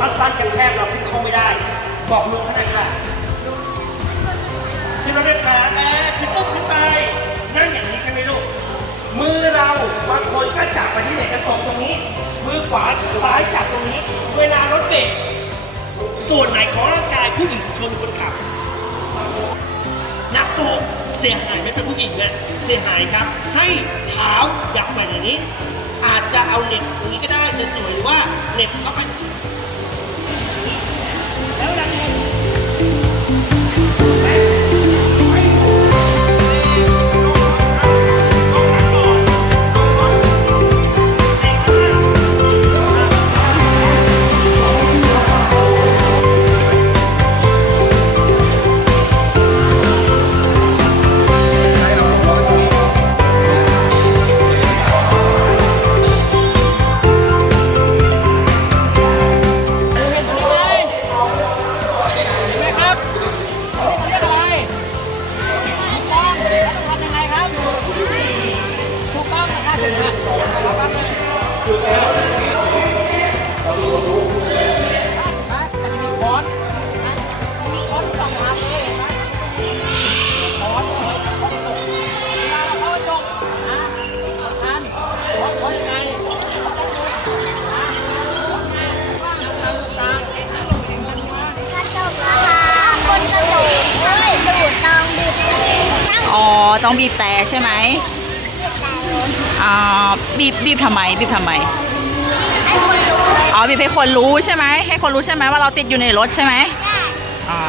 สั้นๆแคบๆเราขึ้นเข้าไม่ได้ บอกลุงขนาดค่ะที่เรถไฟฟ้าแอบขึ้นปุ๊บขึ้นไป นั่นอย่างนี้ใช่ไหมลูก มือเราบางคนก็จับไปที่ไหนกกระตกตรงนี้ มือขวาซ้ายจับตรงนี้ เวลารถเบรกส่วนไหนของร่างกายผู้หญิงชนคนขับ นักตัวเสียหายไม่เป็นผู้หญิงเนี่ยเสียหายครับ ให้เท้ายับไปอย่างนี้ อาจจะเอาเน็ตตรงนี้ก็ได้สวยๆหรือว่าเน็ตเข้าไป อ๋อ ต้องบีบแต่ใช่ไหม อ่าบีบบีบทำไมบีบทำไมให้คนดูเลยอ๋อบีบให้คนรู้ใช่ไหมให้คนรู้ใช่ไหมว่าเราติดอยู่ในรถใช่ไหมได้อ๋อ